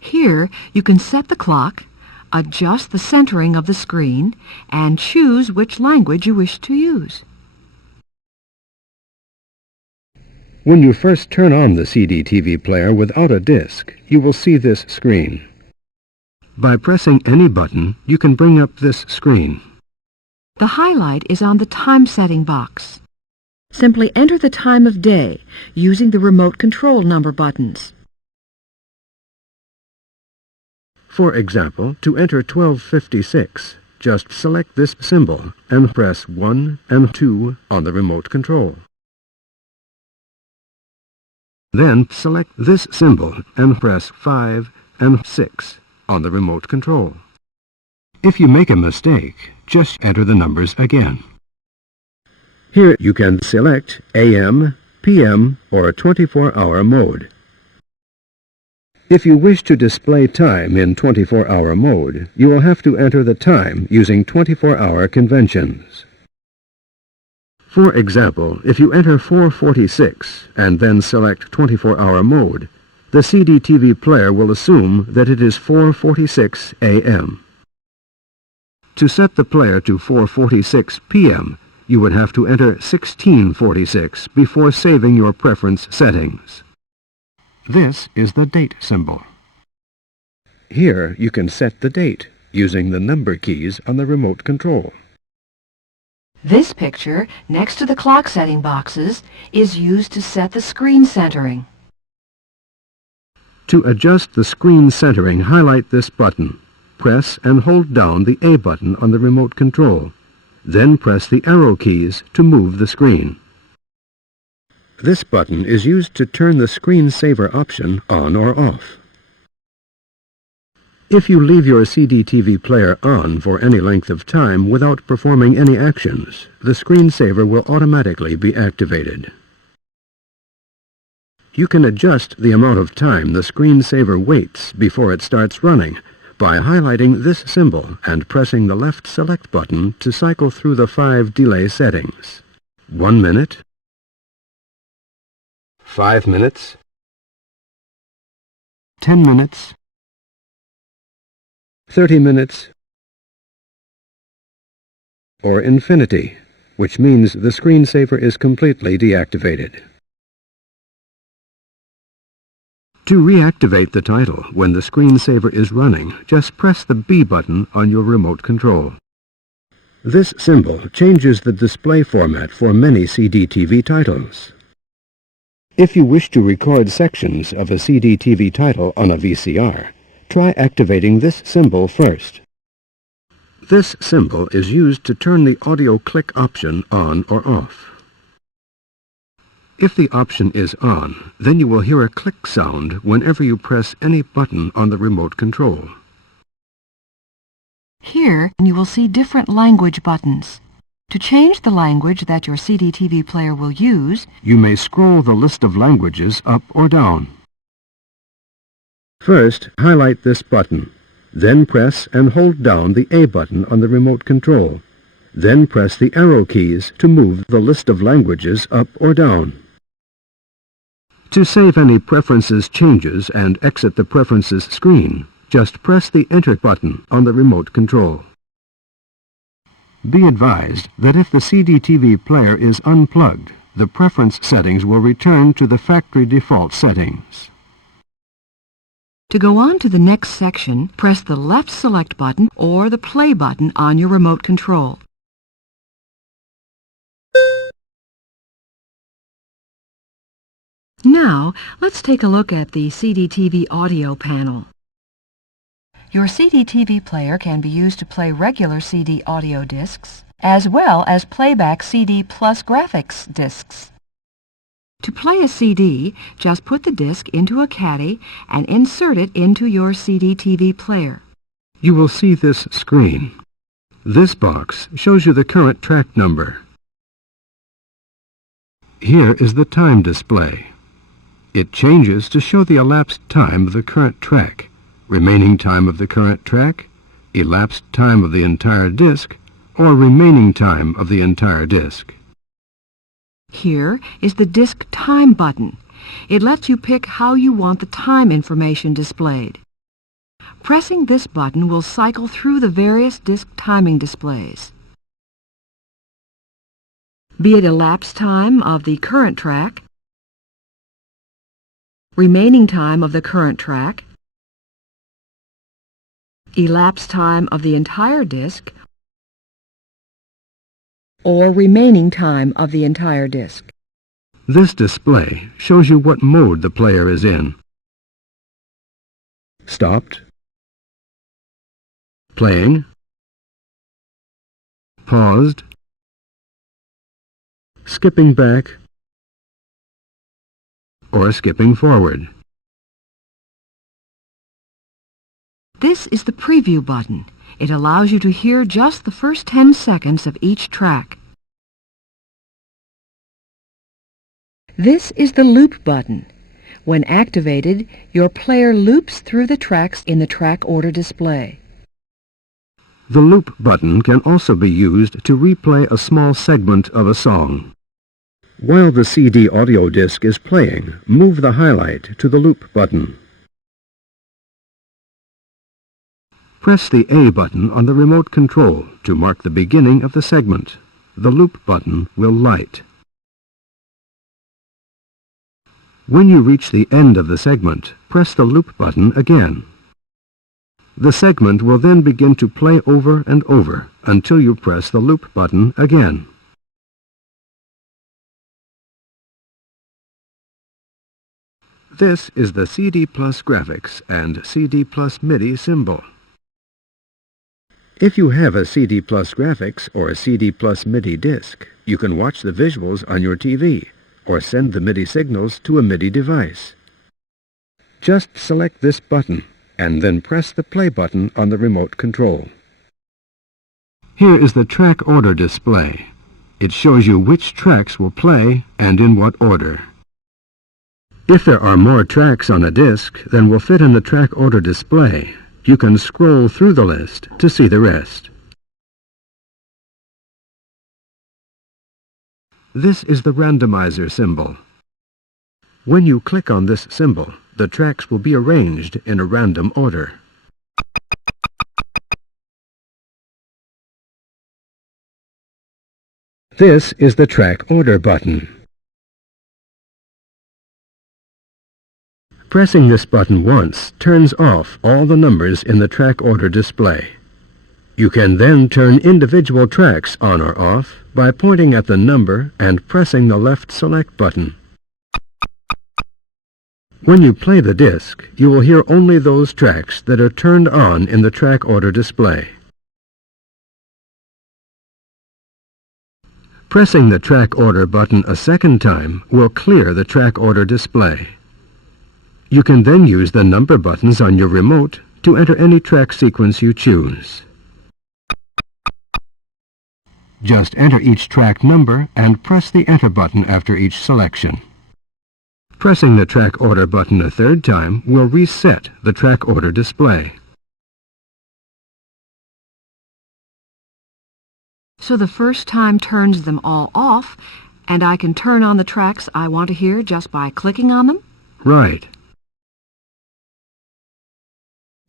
Here you can set the clock, adjust the centering of the screen, and choose which language you wish to use. When you first turn on the CDTV player without a disc, you will see this screen. By pressing any button, you can bring up this screen. The highlight is on the time setting box. Simply enter the time of day using the remote control number buttons. For example, to enter 12:56, just select this symbol and press 1 and 2 on the remote control. Then select this symbol and press 5 and 6 on the remote control. If you make a mistake, just enter the numbers again. Here you can select AM, PM, or 24-hour mode. If you wish to display time in 24-hour mode, you will have to enter the time using 24-hour conventions. For example, if you enter 4:46 and then select 24-hour mode, the CDTV player will assume that it is 4:46 a.m. To set the player to 4:46 p.m., you would have to enter 16:46 before saving your preference settings. This is the date symbol. Here you can set the date using the number keys on the remote control. This picture, next to the clock setting boxes, is used to set the screen centering. To adjust the screen centering, highlight this button. Press and hold down the A button on the remote control. Then press the arrow keys to move the screen. This button is used to turn the screensaver option on or off. If you leave your CDTV player on for any length of time without performing any actions, the screensaver will automatically be activated. You can adjust the amount of time the screensaver waits before it starts running by highlighting this symbol and pressing the left select button to cycle through the 5 delay settings. 1 minute, 5 minutes, 10 minutes, 30 minutes, or infinity, which means the screensaver is completely deactivated. To reactivate the title when the screensaver is running, just press the B button on your remote control. This symbol changes the display format for many CDTV titles. If you wish to record sections of a CDTV title on a VCR, try activating this symbol first. This symbol is used to turn the audio click option on or off. If the option is on, then you will hear a click sound whenever you press any button on the remote control. Here you will see different language buttons. To change the language that your CDTV player will use, you may scroll the list of languages up or down. First, highlight this button. Then press and hold down the A button on the remote control. Then press the arrow keys to move the list of languages up or down. To save any preferences changes and exit the preferences screen, just press the Enter button on the remote control. Be advised that if the CDTV player is unplugged, the preference settings will return to the factory default settings. To go on to the next section, press the left select button or the play button on your remote control. Now, let's take a look at the CDTV audio panel. Your CDTV player can be used to play regular CD audio discs, as well as playback CD plus graphics discs. To play a CD, just put the disc into a caddy and insert it into your CDTV player. You will see this screen. This box shows you the current track number. Here is the time display. It changes to show the elapsed time of the current track, remaining time of the current track, elapsed time of the entire disc, or remaining time of the entire disc. Here is the Disc Time button. It lets you pick how you want the time information displayed. Pressing this button will cycle through the various disc timing displays. Be it elapsed time of the current track, remaining time of the current track, elapsed time of the entire disc, or remaining time of the entire disc. This display shows you what mode the player is in. Stopped, playing, paused, skipping back, or skipping forward. This is the preview button. It allows you to hear just the first 10 seconds of each track. This is the loop button. When activated, your player loops through the tracks in the track order display. The loop button can also be used to replay a small segment of a song. While the CD audio disc is playing, move the highlight to the loop button. Press the A button on the remote control to mark the beginning of the segment. The loop button will light. When you reach the end of the segment, press the loop button again. The segment will then begin to play over and over until you press the loop button again. This is the CD Plus graphics and CD Plus MIDI symbol. If you have a CD Plus graphics or a CD Plus MIDI disc, you can watch the visuals on your TV or send the MIDI signals to a MIDI device. Just select this button and then press the play button on the remote control. Here is the track order display. It shows you which tracks will play and in what order. If there are more tracks on a disc than will fit in the track order display, you can scroll through the list to see the rest. This is the randomizer symbol. When you click on this symbol, the tracks will be arranged in a random order. This is the track order button. Pressing this button once turns off all the numbers in the track order display. You can then turn individual tracks on or off by pointing at the number and pressing the left select button. When you play the disc, you will hear only those tracks that are turned on in the track order display. Pressing the track order button a second time will clear the track order display. You can then use the number buttons on your remote to enter any track sequence you choose. Just enter each track number and press the Enter button after each selection. Pressing the track order button a third time will reset the track order display. So the first time turns them all off, and I can turn on the tracks I want to hear just by clicking on them? Right.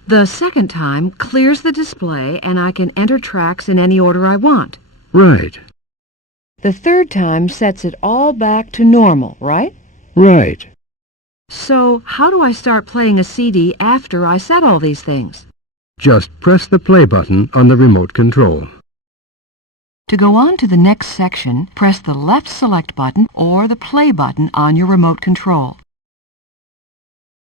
The second time clears the display and I can enter tracks in any order I want. Right. The third time sets it all back to normal, right? Right. So how do I start playing a CD after I set all these things? Just press the play button on the remote control. To go on to the next section, press the left select button or the play button on your remote control.